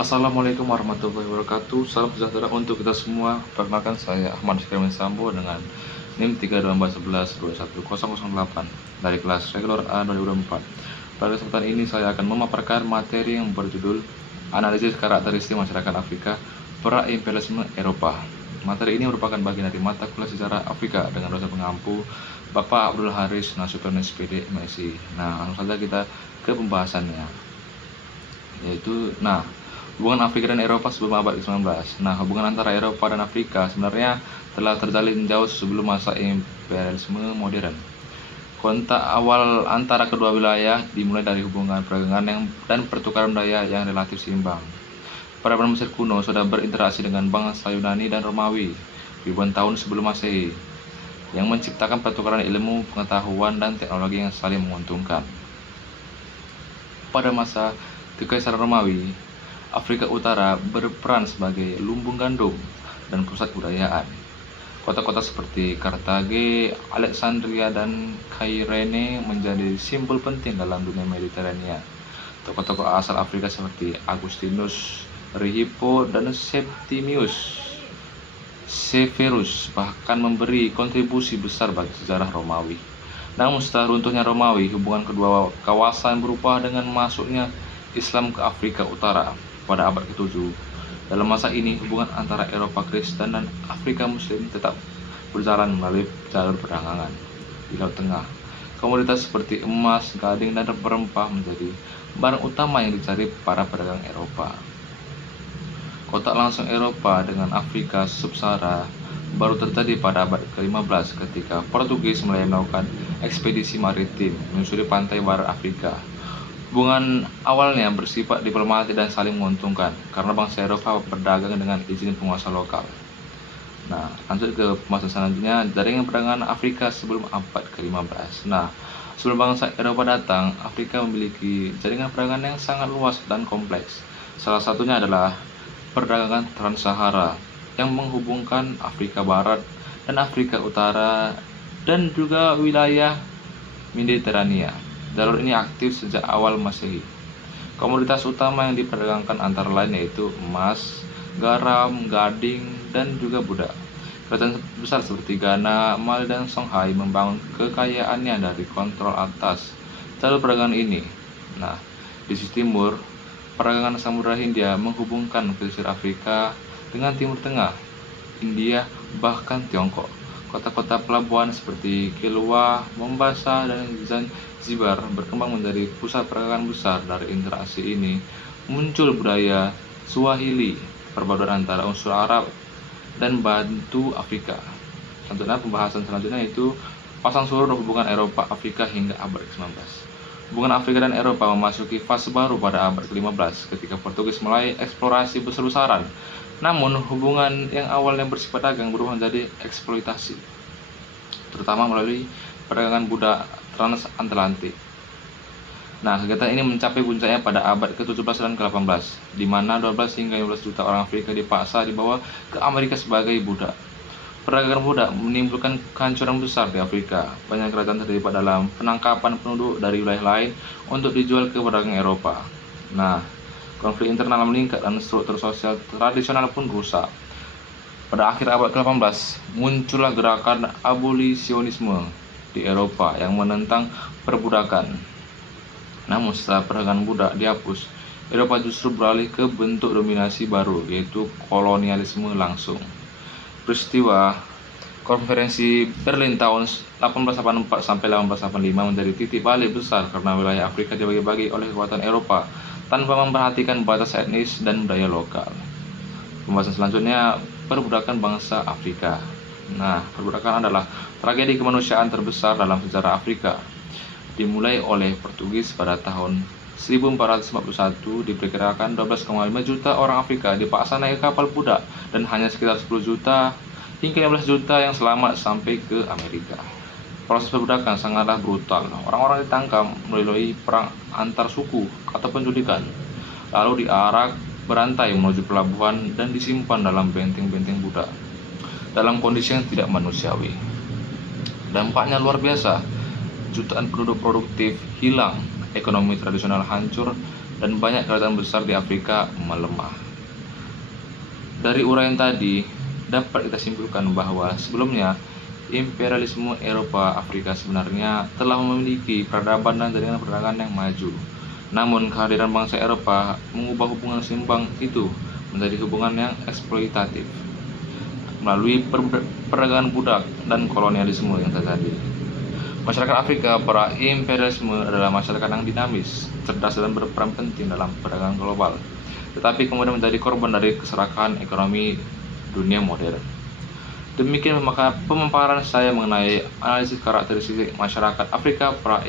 Assalamualaikum warahmatullahi wabarakatuh. Salam sejahtera untuk kita semua. Perkenalkan saya Ahmad Syukriman Sambo dengan NIM 324112108 dari kelas regular A 2004. Pada kesempatan ini saya akan memaparkan materi yang berjudul Analisis Karakteristik Masyarakat Afrika Pra-imperialisme Eropa. Materi ini merupakan bagian dari mata kuliah sejarah Afrika dengan dosen pengampu Bapak Abdul Haris Nasution SPD MSI. Nah, langsung saja kita ke pembahasannya, yaitu hubungan Afrika dan Eropa sebelum abad ke-19. Nah, hubungan antara Eropa dan Afrika sebenarnya telah terjalin jauh sebelum masa imperialisme modern. Kontak awal antara kedua wilayah dimulai dari hubungan perdagangan dan pertukaran budaya yang relatif seimbang. Peradaban Mesir kuno sudah berinteraksi dengan bangsa Yunani dan Romawi ribuan tahun sebelum Masehi, yang menciptakan pertukaran ilmu, pengetahuan, dan teknologi yang saling menguntungkan. Pada masa Kekaisaran Romawi, Afrika Utara berperan sebagai lumbung gandum dan pusat budayaan. Kota-kota seperti Kartage, Alexandria, dan Kairene menjadi simbol penting dalam dunia Mediterania. Tokoh-tokoh asal Afrika seperti Agustinus, Rihippo, dan Septimius Severus bahkan memberi kontribusi besar bagi sejarah Romawi. Namun setelah runtuhnya Romawi, hubungan kedua kawasan berubah dengan masuknya Islam ke Afrika Utara pada abad ke-7. Dalam masa ini, hubungan antara Eropa Kristen dan Afrika Muslim tetap berjalan melalui jalur perdagangan di Laut Tengah. Komoditas seperti emas, gading, dan rempah menjadi barang utama yang dicari para pedagang Eropa. Kontak langsung Eropa dengan Afrika Sub-Sahara baru terjadi pada abad ke-15 ketika Portugis mulai melakukan ekspedisi maritim menyusuri pantai barat Afrika. Hubungan awalnya bersifat diplomatik dan saling menguntungkan karena bangsa Eropa berdagang dengan izin penguasa lokal. Nah, lanjut ke pembahasan selanjutnya, jaringan perdagangan Afrika sebelum abad ke-15. Nah, sebelum bangsa Eropa datang, Afrika memiliki jaringan perdagangan yang sangat luas dan kompleks. Salah satunya adalah perdagangan Trans-Sahara yang menghubungkan Afrika Barat dan Afrika Utara dan juga wilayah Mediterania. Jalur ini aktif sejak awal Masehi. Komoditas utama yang diperdagangkan antara lain yaitu emas, garam, gading, dan juga budak. Kerajaan besar seperti Ghana, Mali, dan Songhai membangun kekayaannya dari kontrol atas jalur perdagangan ini. Nah, di sisi timur, perdagangan Samudra Hindia menghubungkan pesisir Afrika dengan Timur Tengah, India, bahkan Tiongkok. Kota-kota pelabuhan seperti Kilwa, Mombasa, dan Zanzibar berkembang menjadi pusat perdagangan besar. Dari interaksi ini muncul budaya Swahili, perpaduan antara unsur Arab dan Bantu Afrika. Selanjutnya, pembahasan selanjutnya yaitu pasang surut hubungan Eropa Afrika hingga abad ke-19. Hubungan Afrika dan Eropa memasuki fase baru pada abad ke-15 ketika Portugis mulai eksplorasi besar-besaran. Namun, hubungan yang awalnya bersifat dagang berubah menjadi eksploitasi, terutama melalui perdagangan budak transatlantik. Nah, kegiatan ini mencapai puncaknya pada abad ke-17 dan ke-18, di mana 12 hingga 15 juta orang Afrika dipaksa dibawa ke Amerika sebagai budak. Perdagangan budak menimbulkan kehancuran besar di Afrika. Banyak kerajaan terlibat dalam penangkapan penduduk dari wilayah lain untuk dijual ke pedagang Eropa. Nah, konflik internal meningkat dan struktur sosial tradisional pun rusak. Pada akhir abad ke-18, muncullah gerakan abolisionisme di Eropa yang menentang perbudakan. Namun setelah perdagangan budak dihapus, Eropa justru beralih ke bentuk dominasi baru, yaitu kolonialisme langsung. Peristiwa Konferensi Berlin tahun 1884 sampai 1885 menjadi titik balik besar karena wilayah Afrika dibagi-bagi oleh kekuatan Eropa tanpa memperhatikan batas etnis dan budaya lokal. Pembahasan selanjutnya, perbudakan bangsa Afrika. Nah, perbudakan adalah tragedi kemanusiaan terbesar dalam sejarah Afrika. Dimulai oleh Portugis pada tahun 1451, diperkirakan 12,5 juta orang Afrika dipaksa naik kapal budak dan hanya sekitar 10 juta hingga 15 juta yang selamat sampai ke Amerika. Proses perbudakan sangatlah brutal. Orang-orang ditangkap melalui perang antar suku atau penculikan, lalu diarak berantai menuju pelabuhan dan disimpan dalam benteng-benteng budak dalam kondisi yang tidak manusiawi. Dampaknya luar biasa. Jutaan penduduk produktif hilang, ekonomi tradisional hancur, dan banyak kerajaan besar di Afrika melemah. Dari uraian tadi, dapat kita simpulkan bahwa sebelumnya imperialisme Eropa Afrika sebenarnya telah memiliki peradaban dan jaringan perdagangan yang maju. Namun kehadiran bangsa Eropa mengubah hubungan seimbang itu menjadi hubungan yang eksploitatif melalui perdagangan budak dan kolonialisme yang terjadi. Masyarakat Afrika pra imperialisme adalah masyarakat yang dinamis, cerdas dan berperan penting dalam perdagangan global, tetapi kemudian menjadi korban dari keserakahan ekonomi dunia modern. Demikian pemaparan saya mengenai analisis karakteristik masyarakat Afrika pra